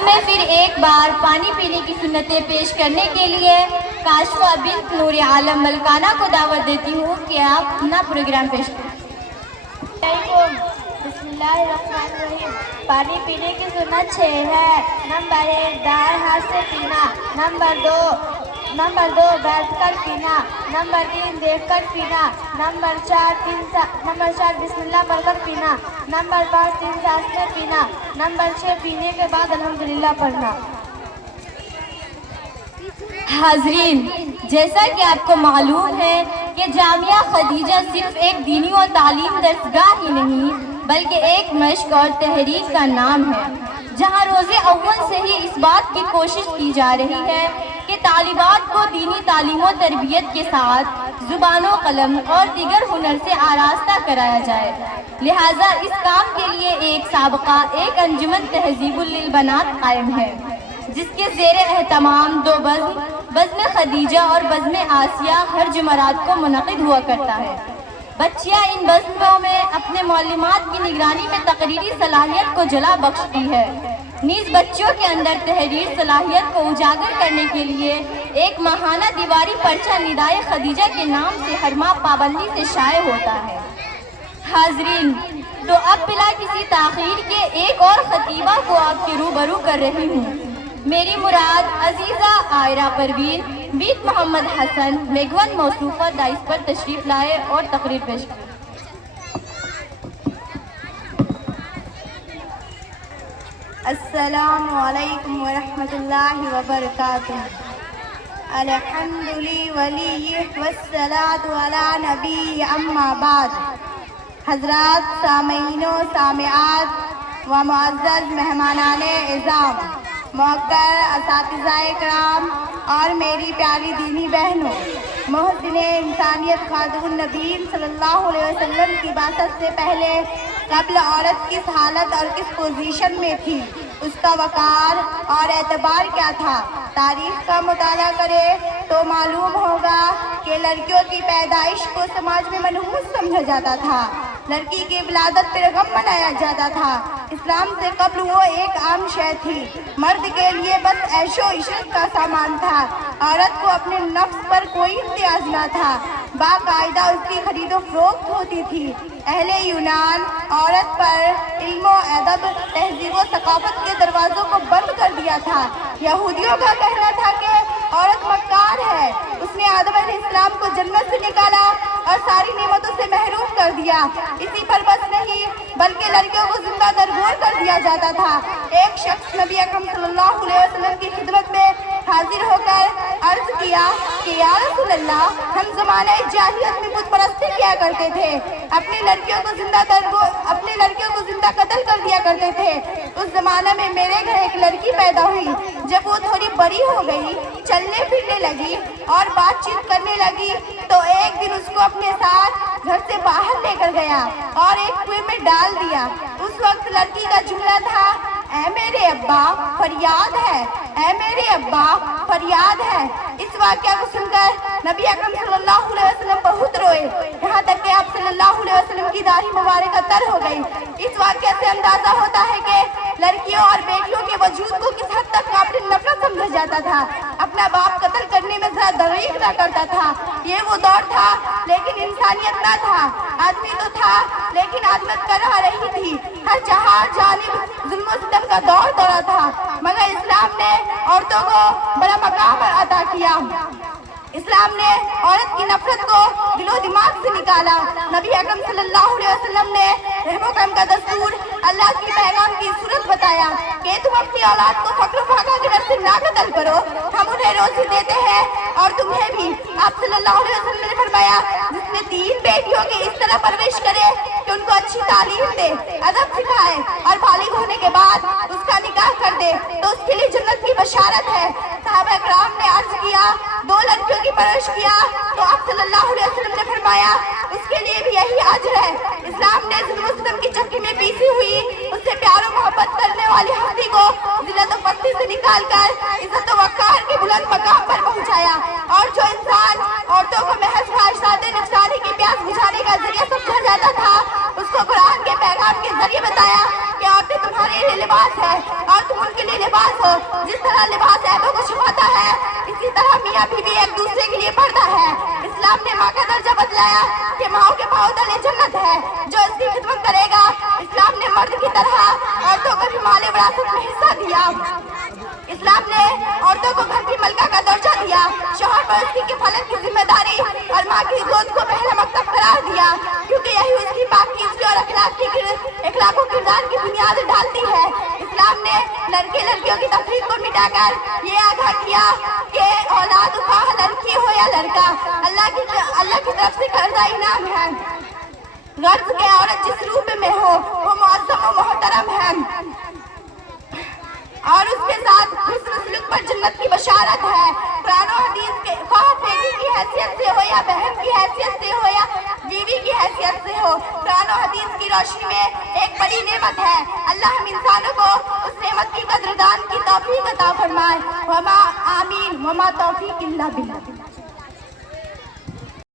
اب میں پھر ایک بار پانی پینے کی سنتیں پیش کرنے کے لیے کاشفہ بنت نور عالم ملکانہ کو دعوت دیتی ہوں کہ آپ اپنا پروگرام پیش کریں۔ بسم اللہ الرحمن الرحیم۔ پانی پینے کی سنت 6 ہے۔ نمبر 1 دائیں ہاتھ سے پینا، نمبر 2 بیٹھ کر پینا، نمبر 3 دیکھ کر پینا، نمبر 4 بسم اللہ پڑھ کر پینا، نمبر 5 3 سانس میں پینا، نمبر 6 پینے کے بعد الحمدللہ پڑھنا۔ حاضرین، جیسا کہ آپ کو معلوم ہے کہ جامعہ خدیجہ صرف ایک دینی و تعلیم درسگاہ ہی نہیں بلکہ ایک مشق اور تحریک کا نام ہے، جہاں روز اول سے ہی اس بات کی کوشش کی جا رہی ہے کہ طالبات کو دینی تعلیم و تربیت کے ساتھ زبان و قلم اور دیگر ہنر سے آراستہ کرایا جائے۔ لہٰذا اس کام کے لیے ایک سابقہ ایک انجمن تہذیب للبنات قائم ہے، جس کے زیر اہتمام 2 بزم خدیجہ اور بزم آسیہ ہر جمعرات کو منعقد ہوا کرتا ہے۔ بچیاں ان بزموں میں اپنے معلمات کی نگرانی میں تقریری صلاحیت کو جلا بخشتی ہے، نیز بچوں کے اندر تحریر صلاحیت کو اجاگر کرنے کے لیے ایک ماہانہ دیواری پرچہ ندائے خدیجہ کے نام سے ہر ماہ پابندی سے شائع ہوتا ہے۔ حاضرین، تو اب بلا کسی تاخیر کے ایک اور خطیبہ کو آپ کے روبرو کر رہی ہوں۔ میری مراد عزیزہ عائرہ پروین بنت محمد حسن میگون موصوفہ دائس پر تشریف لائے اور تقریر پیش کریں۔ السلام علیکم ورحمۃ اللہ وبرکاتہ۔ الحمدللہ ولی والصلاة علی نبی اما بعد۔ حضرات، سامعین و سامعات و معزز مہمانان اعظام، موقر اساتذہ کرام اور میری پیاری دینی بہنوں، محسن انسانیت خاتون النبی صلی اللہ علیہ وسلم کی بعثت سے پہلے قبل عورت کس حالت اور کس پوزیشن میں تھی، اس کا وقار اور اعتبار کیا تھا؟ تاریخ کا مطالعہ کرے تو معلوم ہوگا کہ لڑکیوں کی پیدائش کو سماج میں منحوس سمجھا جاتا تھا، لڑکی کی ولادت پر غم منایا جاتا تھا۔ اسلام سے قبل وہ ایک عام شے تھی، مرد کے لیے بس عیش و عشرت کا سامان تھا، عورت کو اپنے نفس پر کوئی امتیاز نہ تھا، باقاعدہ اس کی خرید و فروخت ہوتی تھی۔ اہل یونان عورت پر علم و ادب، تہذیب و ثقافت کے دروازوں کو بند کر دیا تھا۔ یہودیوں کا کہنا تھا کہ عورت مکار ہے، اس نے آدم علیہ السلام کو جنت سے نکالا اور ساری نعمتوں سے محروم کر دیا۔ اسی پر بس نہیں بلکہ لڑکیوں کو زندہ درگور کر دیا جاتا تھا۔ ایک شخص نبی اکرم صلی اللہ علیہ وسلم کی خدمت میں حاضر ہو کر عرض کیا کہ یا رسول اللہ، ہم زمانہ جاہلیت میں بت پرستی کیا کرتے تھے، اپنی لڑکیوں کو زندہ قتل کر دیا کرتے تھے۔ اس زمانہ میں میرے گھر ایک لڑکی پیدا ہوئی، جب وہ تھوڑی بڑی ہو گئی، چلنے پھرنے لگی اور بات چیت کرنے لگی تو ایک دن اس کو اپنے ساتھ گھر سے باہر لے کر گیا اور ایک کنویں میں ڈال دیا۔ اس وقت لڑکی کا جملہ تھا، اے میرے ابا فریاد ہے، اے میرے ابا فریاد ہے۔ اس واقعہ کو سن کر نبی اکرم صلی اللہ علیہ وسلم بہت روئے، یہاں تک کہ آپ صلی اللہ علیہ وسلم کی داڑھی مبارکہ تر ہو گئی۔ اس واقعہ سے اندازہ ہوتا ہے کہ لڑکیوں اور بیٹیوں کے وجود کو کس حد تک قابل نفرت سمجھا جاتا تھا، اپنا باپ قتل کرنے میں ذرا دریغ نہ کرتا تھا۔ یہ وہ دور تھا لیکن انسانیت نہ تھا، آدمی تو تھا لیکن آدمیت کرا رہی تھی، ہر جانب ظلم و ستم کا دور دورہ تھا، مگر اسلام نے عورتوں کو بڑا مقام عطا کیا۔ اسلام نے عورت کی نفرت کو دل و دماغ سے نکالا۔ نبی اکرم صلی اللہ علیہ وسلم نے رحم و کرم کا دستور، اللہ کی پیغام کی صورت بتایا کہ تم اپنی اولاد کو فقر و فاقہ کی وجہ سے نہ قتل کرو، ہم انہیں روزی دیتے ہیں اور تمہیں بھی۔ آپ صلی اللہ علیہ وسلم نے فرمایا، جس نے 3 بیٹیوں کی اس طرح پرورش کرے کہ ان کو اچھی تعلیم دے، ادب سکھائے اور بالغ ہونے کے بعد اس کا نکاح کر دے تو اس کے لیے جنت کی بشارت ہے۔ صحابہ کرام نے عرض کیا، 2 لڑکیوں کی پرورش کیا تو آپ صلی اللہ علیہ وسلم نے فرمایا اس کے لیے بھی یہی اجر ہے۔ اسلام نے ظلم و ستم کی چکی میں پیسی ہوئی اس سے پیار و محبت کرنے والی ہستی کو ذلت و پستی سے نکال کر عزت و وقار کے بلند مقام پر پہنچایا، اور جو انسان عورتوں کو محض خواہشات نفسانی کی پیاس بجھانے کا ذریعہ سمجھا جاتا تھا، اس کو قرآن کے پیغام کے ذریعے بتایا کہ عورتیں تمہارے لیے لباس ہے اور تم ان کے لیے لباس ہو. جس طرح لباس عیبوں کو چھپاتا ہے اسی طرح میاں بیوی ایک دوسرے کے لیے پردہ ہے. اسلام نے ماں کا درجہ بتلایا کہ ماؤں کے پاؤں تلے جنت ہے. جو اس کی خدمت کرے گا اسلام نے مرد کی طرح عورتوں کو بھی مال وراثت میں حصہ دیا. اسلام نے عورتوں کو گھر کی ملکہ کا درجہ دیا. شوہر پر اس کی کفالت کی ذمہ داری اور ماں کی گود کو پہلا مکتب قرار دیا کیونکہ یہی اس کی پاکیزگی اور اخلاق و کردار کی بنیاد ڈالتی ہے. اسلام نے لڑکے لڑکیوں کی تفریق کو مٹا کر یہ آگاہ کیا کہ اولاد خواہ لڑکی ہو یا لڑکا اللہ کی طرف سے کردہ انعام ہے. غرض کہ عورت جس روپ میں ہو وہ معظم و محترم ہے اور اس کے ساتھ حسن سلوک پر جنت کی بشارت ہے. قرآن و حدیث کے خواہ بیٹی کی حیثیت سے ہو یا بہن کی حیثیت سے ہو یا بیوی کی حیثیت سے ہو, قرآن و حدیث کی روشنی میں ایک بڑی نعمت ہے. اللہ ہم انسانوں کو اس نعمت کی قدردان کی توفیق عطا فرمائے. وما آمین وما توفیق الا باللہ.